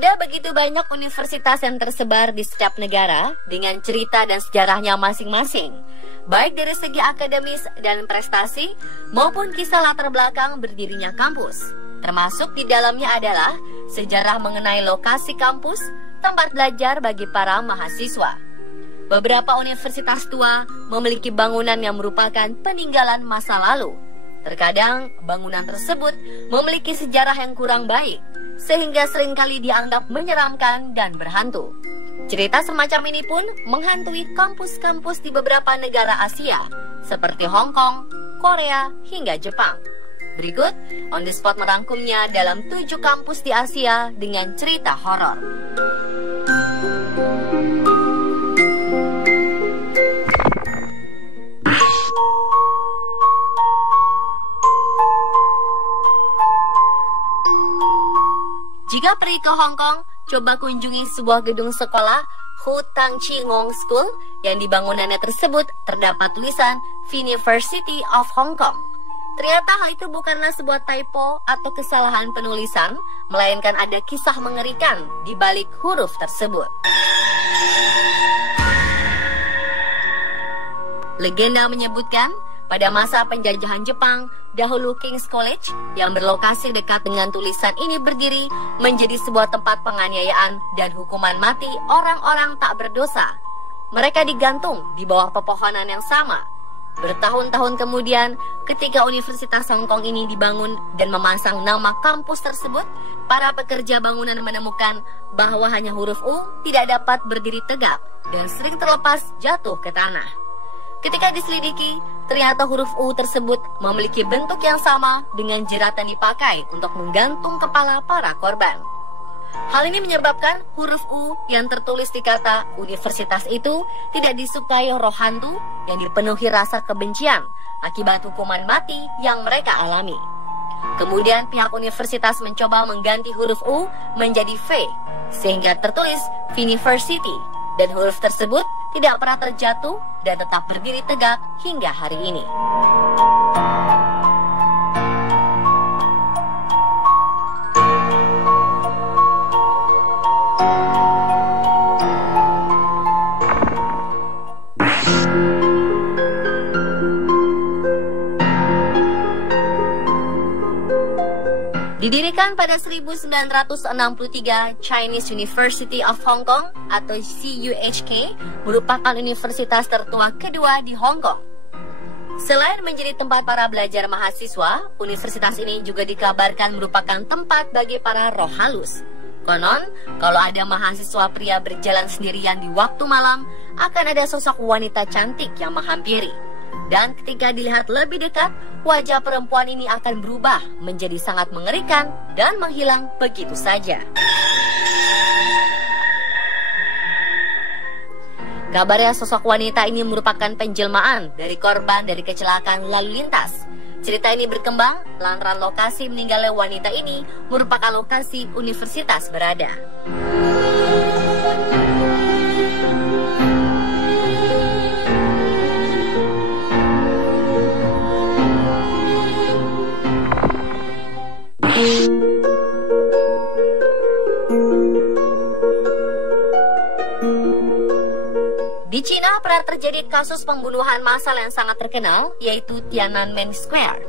Ada begitu banyak universitas yang tersebar di setiap negara dengan cerita dan sejarahnya masing-masing, baik dari segi akademis dan prestasi maupun kisah latar belakang berdirinya kampus. Termasuk di dalamnya adalah sejarah mengenai lokasi kampus, tempat belajar bagi para mahasiswa. Beberapa universitas tua memiliki bangunan yang merupakan peninggalan masa lalu. Terkadang bangunan tersebut memiliki sejarah yang kurang baik, sehingga seringkali dianggap menyeramkan dan berhantu. Cerita semacam ini pun menghantui kampus-kampus di beberapa negara Asia, seperti Hong Kong, Korea, hingga Jepang. Berikut, On The Spot merangkumnya dalam 7 kampus di Asia dengan cerita horor. Jika pergi ke Hong Kong, coba kunjungi sebuah gedung sekolah Hu Tang Chi Ngong School yang di bangunannya tersebut terdapat tulisan University of Hong Kong. Ternyata hal itu bukanlah sebuah typo atau kesalahan penulisan, melainkan ada kisah mengerikan di balik huruf tersebut. Legenda menyebutkan, pada masa penjajahan Jepang, dahulu King's College yang berlokasi dekat dengan tulisan ini berdiri menjadi sebuah tempat penganiayaan dan hukuman mati orang-orang tak berdosa. Mereka digantung di bawah pepohonan yang sama. Bertahun-tahun kemudian, ketika Universitas Hong Kong ini dibangun dan memasang nama kampus tersebut, para pekerja bangunan menemukan bahwa hanya huruf U tidak dapat berdiri tegak dan sering terlepas jatuh ke tanah. Ketika diselidiki, ternyata huruf U tersebut memiliki bentuk yang sama dengan jerat yang dipakai untuk menggantung kepala para korban. Hal ini menyebabkan huruf U yang tertulis di kata universitas itu tidak disukai roh hantu yang dipenuhi rasa kebencian akibat hukuman mati yang mereka alami. Kemudian pihak universitas mencoba mengganti huruf U menjadi V, sehingga tertulis University, dan huruf tersebut tidak pernah terjatuh dan tetap berdiri tegak hingga hari ini. Didirikan pada 1963, Chinese University of Hong Kong atau CUHK merupakan universitas tertua kedua di Hong Kong. Selain menjadi tempat para belajar mahasiswa, universitas ini juga dikabarkan merupakan tempat bagi para roh halus. Konon, kalau ada mahasiswa pria berjalan sendirian di waktu malam, akan ada sosok wanita cantik yang menghampiri. Dan ketika dilihat lebih dekat, wajah perempuan ini akan berubah menjadi sangat mengerikan dan menghilang begitu saja. Kabarnya sosok wanita ini merupakan penjelmaan dari korban dari kecelakaan lalu lintas. Cerita ini berkembang lantaran lokasi meninggalnya wanita ini merupakan lokasi universitas berada. Di Cina pernah terjadi kasus pembunuhan massal yang sangat terkenal, yaitu Tiananmen Square.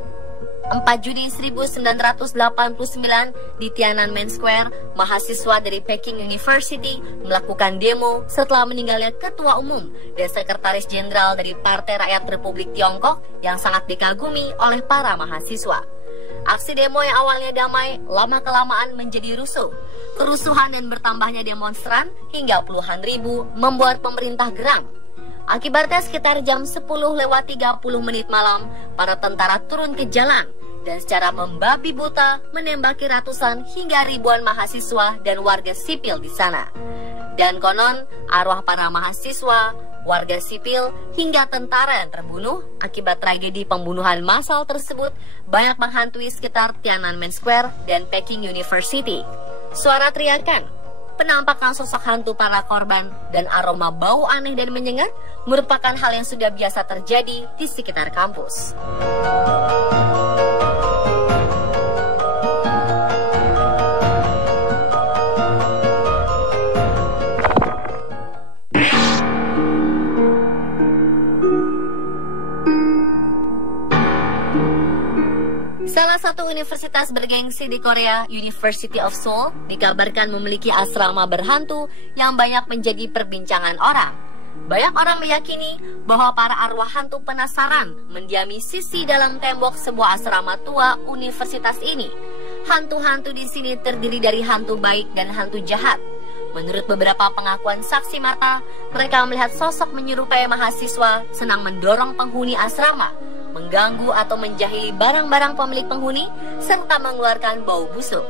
4 Juni 1989 di Tiananmen Square, mahasiswa dari Peking University melakukan demo setelah meninggalnya Ketua Umum dan Sekretaris Jenderal dari Partai Rakyat Republik Tiongkok yang sangat dikagumi oleh para mahasiswa. Aksi demo yang awalnya damai, lama-kelamaan menjadi rusuh. Kerusuhan dan bertambahnya demonstran hingga puluhan ribu membuat pemerintah geram. Akibatnya sekitar jam 10:30 malam, para tentara turun ke jalan dan secara membabi buta menembaki ratusan hingga ribuan mahasiswa dan warga sipil di sana. Dan konon, arwah para mahasiswa, warga sipil, hingga tentara yang terbunuh akibat tragedi pembunuhan massal tersebut banyak menghantui sekitar Tiananmen Square dan Peking University. Suara teriakan, penampakan sosok hantu para korban, dan aroma bau aneh dan menyengat merupakan hal yang sudah biasa terjadi di sekitar kampus. Salah satu universitas bergengsi di Korea, University of Seoul, dikabarkan memiliki asrama berhantu yang banyak menjadi perbincangan orang. Banyak orang meyakini bahwa para arwah hantu penasaran mendiami sisi dalam tembok sebuah asrama tua universitas ini. Hantu-hantu di sini terdiri dari hantu baik dan hantu jahat. Menurut beberapa pengakuan saksi mata, mereka melihat sosok menyerupai mahasiswa senang mendorong penghuni asrama, mengganggu atau menjahili barang-barang pemilik penghuni, serta mengeluarkan bau busuk.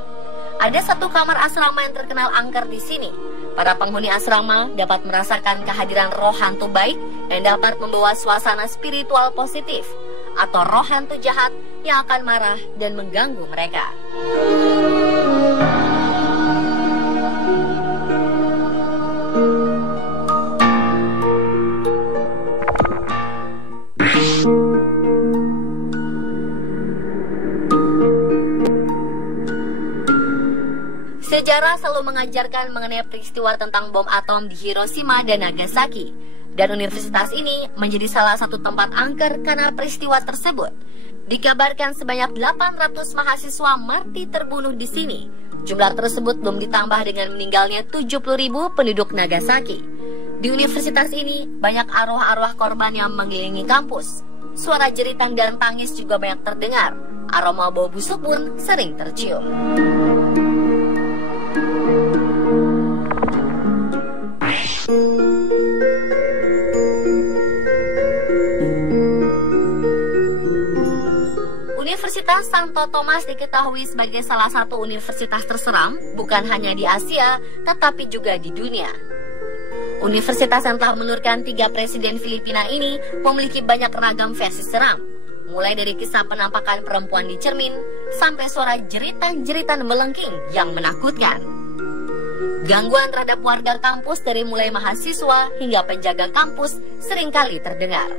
Ada satu kamar asrama yang terkenal angker di sini. Para penghuni asrama dapat merasakan kehadiran roh hantu baik yang dapat membawa suasana spiritual positif, atau roh hantu jahat yang akan marah dan mengganggu mereka. Sejarah selalu mengajarkan mengenai peristiwa tentang bom atom di Hiroshima dan Nagasaki, dan universitas ini menjadi salah satu tempat angker karena peristiwa tersebut. Dikabarkan sebanyak 800 mahasiswa mati terbunuh di sini. Jumlah tersebut belum ditambah dengan meninggalnya 70.000 penduduk Nagasaki. Di universitas ini banyak arwah-arwah korban yang mengelilingi kampus. Suara jeritan dan tangis juga banyak terdengar. Aroma bau busuk pun sering tercium. Universitas Santo Thomas diketahui sebagai salah satu universitas terseram bukan hanya di Asia, tetapi juga di dunia. Universitas yang telah menelurkan 3 presiden Filipina ini memiliki banyak ragam versi seram, mulai dari kisah penampakan perempuan di cermin sampai suara jeritan-jeritan melengking yang menakutkan. Gangguan terhadap warga kampus dari mulai mahasiswa hingga penjaga kampus seringkali terdengar.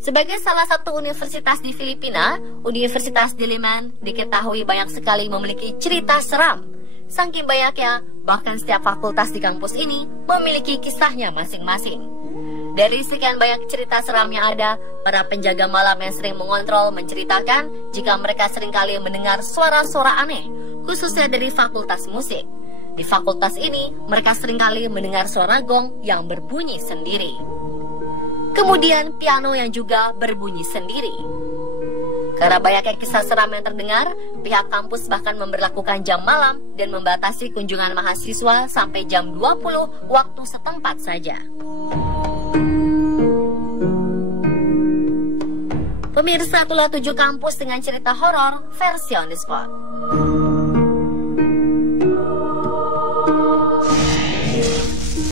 Sebagai salah satu universitas di Filipina, Universitas Diliman diketahui banyak sekali memiliki cerita seram. Saking banyaknya, bahkan setiap fakultas di kampus ini memiliki kisahnya masing-masing. Dari sekian banyak cerita seram yang ada, para penjaga malam yang sering mengontrol menceritakan jika mereka seringkali mendengar suara-suara aneh, khususnya dari fakultas musik. Di fakultas ini, mereka seringkali mendengar suara gong yang berbunyi sendiri. Kemudian piano yang juga berbunyi sendiri. Karena banyaknya kisah seram yang terdengar, pihak kampus bahkan memberlakukan jam malam dan membatasi kunjungan mahasiswa sampai jam 20 waktu setempat saja. Pemirsa, itulah 7 kampus dengan cerita horor versi on the spot.